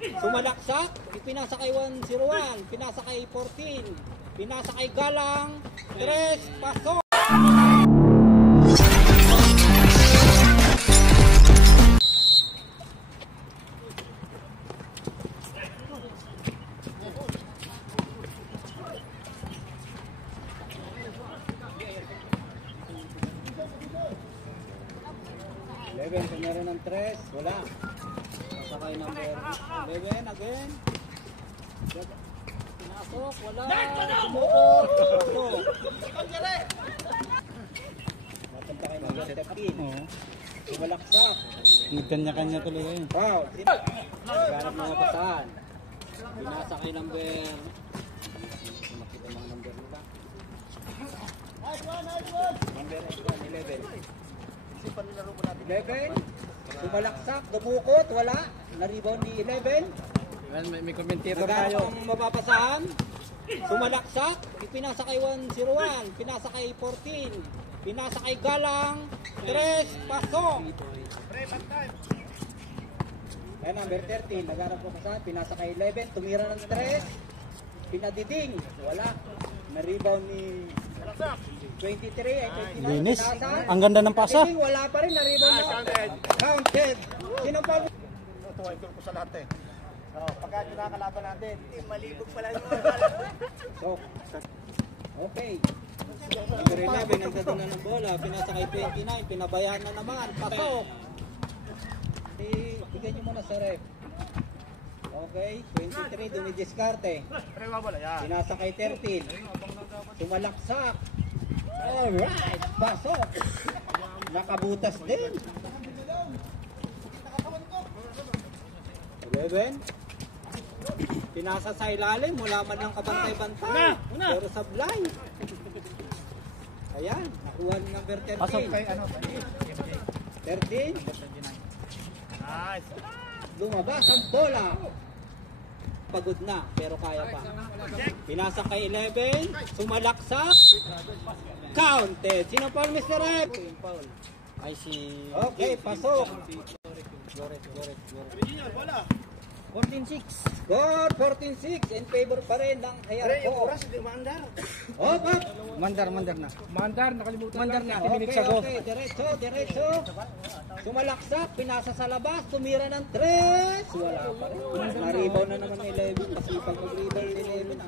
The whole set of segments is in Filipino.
Sumalaksak, pinasa kay 101, pinasa kay 14, pinasa kay Galang, 3, pasok! Meron ng 3, wala. Pasakay number 11 again. Pinasok, wala. Sumukot. Pasok. Napunta kay number 13. Sumalaksak. Kanya-kanya tuloy kayo. Wow. Ganap mga pasahan. Pinasa kay number. Makita mga number nila. Number 11. 11, sumalaksak, dumukot, wala. Na-rebound ni 11. May commentator Nagano tayo. ang mapapasahan. Sumalaksak, pinasa kay 101, pinasa kay 14, pinasa kay Galang, 3, pasok. Ayan, number 13, nagano ang mapapasahan, pinasa kay 11, tumira ng 3, pinadiding, wala. Na-rebound ni 23 ay 29. Linis. Ang ganda ng pasa. Wala pa rin, na-rebound na. Counted. Sino pa? Tuwa ito ko sa lahat eh. Pagka kinakalaban natin, malibog pala yung So, okay. Number 11, nagdadala ng bola. Pinasa kay 29, pinabayaan na naman. Pasok. Bigyan nyo muna sa ref. Okay, 23, dumidiskarte. Pinasa kay 13. Sumalaksak. Alright, pasok. Nakabutas din. 11. Pinasa sa ilalim, wala man ng kabantay-bantay. Pero sablay. Ayan, nakuha ni number 13. Pasok kay ano? 13. Nice. Lumabas ang bola. Pagod na, pero kaya pa. Pinasa kay 11. Sumalaksak. Counted. Sino foul, Mr. Rep? Ay si... Okay, pasok. Goret. 14-6. Score 14-6 in favor pa rin ng Hayarko. Oras, di mandar. Opa. Mandar na. Mandar, nakalimutan. Mandar na, 10 minutes Okay, ago. okay. Diretso. Sumalaksak, pinasa sa labas, tumira ng 3. Wala pa rin. Na-rebound na naman ni 11. Kasipag mag-rebound ni 11.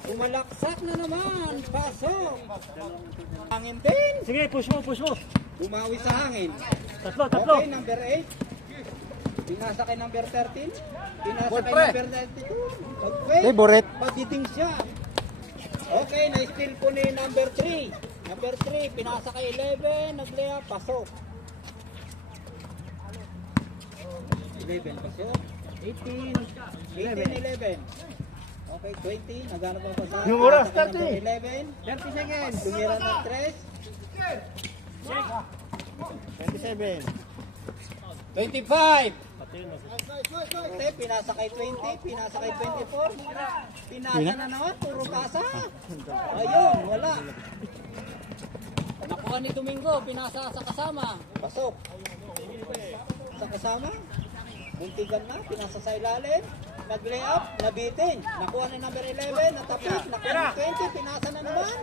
Sumalaksak na naman. Pasok. Hangin din. Sige, push mo. Bumawi sa hangin. Tatlo. Okay, number 8. Pinasa kay number 13. Pinasa kay number 92. Okay. Favorite. Pagditing siya. Okay, na-steal po ni number 3. Number 3, pinasa kay 11. Naglea, pasok. 11, pasok. 18, 11. Okay, 20. Nagano pa pasok. Yung oras, 30. 30 seconds. Tumira ng 3. 27. 25. Okay, pinasa kay 20, pinasa kay 24. Pinasa na naman, puro pasa. Ayun, wala. Nakuha ni Domingo, pinasa sa kasama. Pasok. Sa kasama. Muntigan na, pinasa sa ilalim. Nag-lay up, nabitin. Nakuha ni number 11, natapos. Nakuha ni 20, pinasa na naman.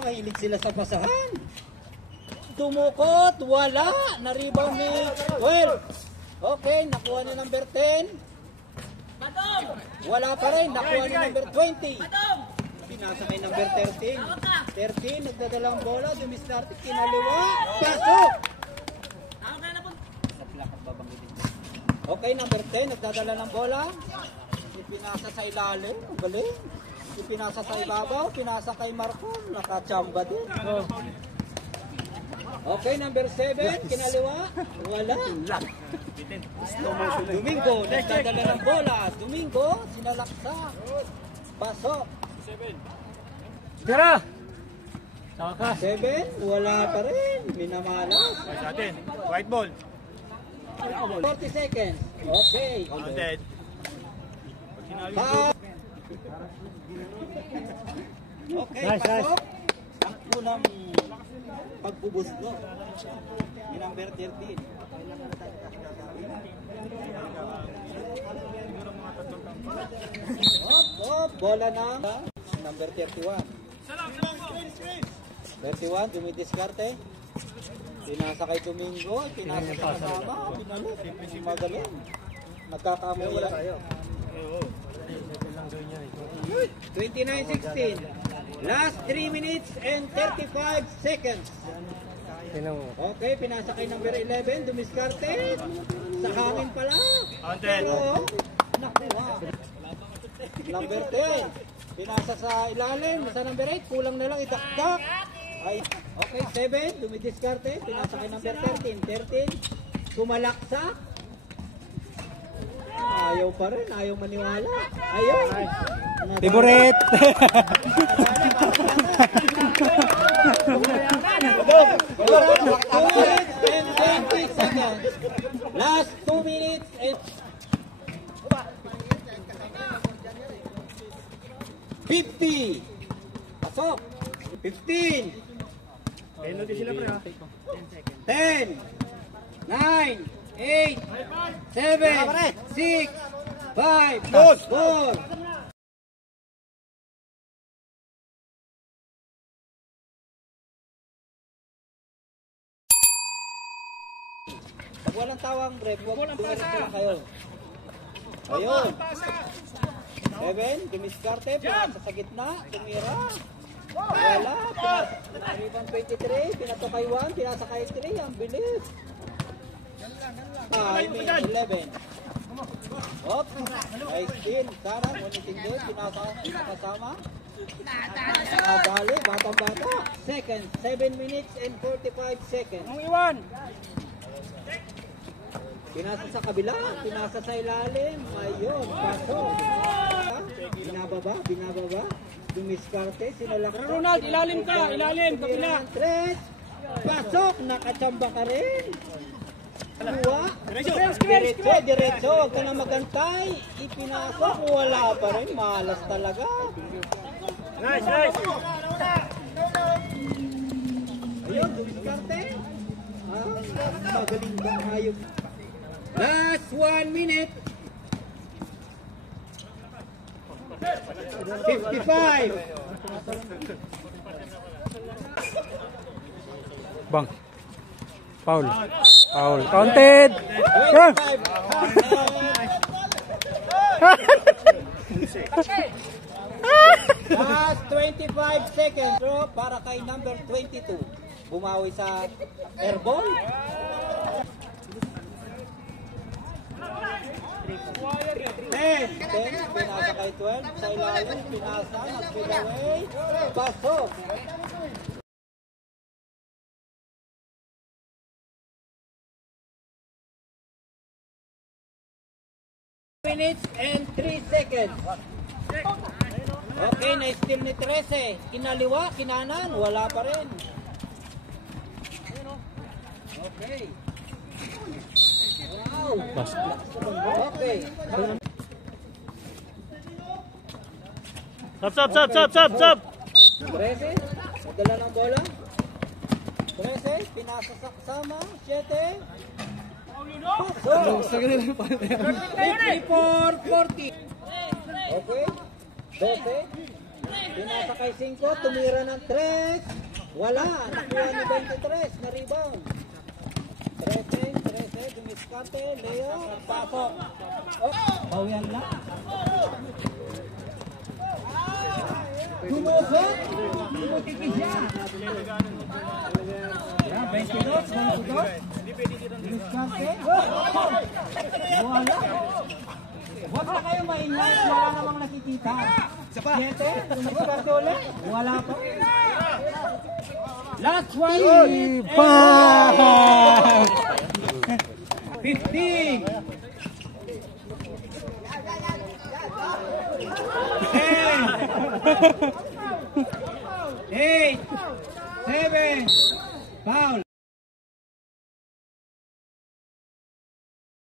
Mahilig sila sa pasahan. Tumukot, wala. Na-rebound ni 12. Okay, nakuha ni number 10. Wala pa rin, nakuha ni number 20. Pinasa kay number 13. 13, nagdadalang bola, dumiskarte, kinaliwa. Pasok! Okay, number 10, nagdadala ng bola. Pinasa sa ilalim, ang galing. Pinasa sa ibabaw, pinasa kay Marco, nakachamba din. Okay, number 7, kinaliwa, wala. Domingo, nagdadala ng bola. Domingo, sinalaksa. Pasok. Tira! Saka. 7, wala pa rin. Minamalas. Sa atin, white ball. 40 seconds. Okay. Counted. Okay, Nice, pasok. Ang unang pagbubuslo ni number 13. bola ng number 31. 31, dumidiskarte. Pinasa kay Domingo, pinasa sa kasama, pinalo. Magaling. Nagkakamali yan. 29-16. Last 3 minutes and 35 seconds. Okay, pinasa kay number 11, dumiskarte. Sa hangin pala. Pero, nakuha. Number 10, pinasa sa ilalim. Sa number 8, kulang na lang idakdak. Ay, okay, 7, dumidiskarte. Pinasa kay number 13. 13, sumalaksak. Ayaw pa rin, ayaw maniwala. Ayaw. Favorite! Last 2 minutes and 50. Pasok. 15. 10. 9. 8. 7. 6. 5. 4. Pag walang tawang break, huwag dumiskarte kayo. Ayun. 7, dumiskarte, pinasa sa gitna, tumira. Wala, pinasa 23, pinato kay 1, pinasa kay 3, ang bilis. I mean 11. Oops, ay still, sana, ngunit hindi, pinasa kasama. Dali, batang-bata. Second, 7 minutes and 45 seconds. Ang iwan! Pinasa sa kabila, pinasa sa ilalim, ayun, pasok. Binababa, dumiskarte, sinalakta. Ronald, ilalim ka, ilalim, kabila. Pasok, nakachamba ka rin. Kuha, diretso, huwag ka na magantay. Ipinasok, wala pa rin, malas talaga. Nice! Ayun, dumiskarte. Magaling ba kayo? Last 1 minute. 55. Bang. Foul. Counted. 25. Last 25 seconds. So, para kay number 22. Bumawi sa airball. 10, pinasa kay 12, sa ilalim, pinasa, nag-feed away, pasok. Minutes and 3 seconds. Okay, na-steal ni 13. Kinaliwa, kinanan, wala pa rin. Okay. Wow. Okay. Stop! 13, magdala ng bola. 13, pinasa sa kasama. 7. Pasok. 54-40. Okay. 12. Pinasa kay 5, tumira ng 3. Wala, nakuha ni 23 na rebound. 13, dumiskarte, Leo, pasok. Oh, bawian lang. Tumusok, tumutipis siya. 22, dumiskarte. Wala. Huwag na kayo maingay, wala namang nakikita. 7, dumiskarte ulit, wala pa. Last 1 minute. 15. 10. 8. 7. Foul.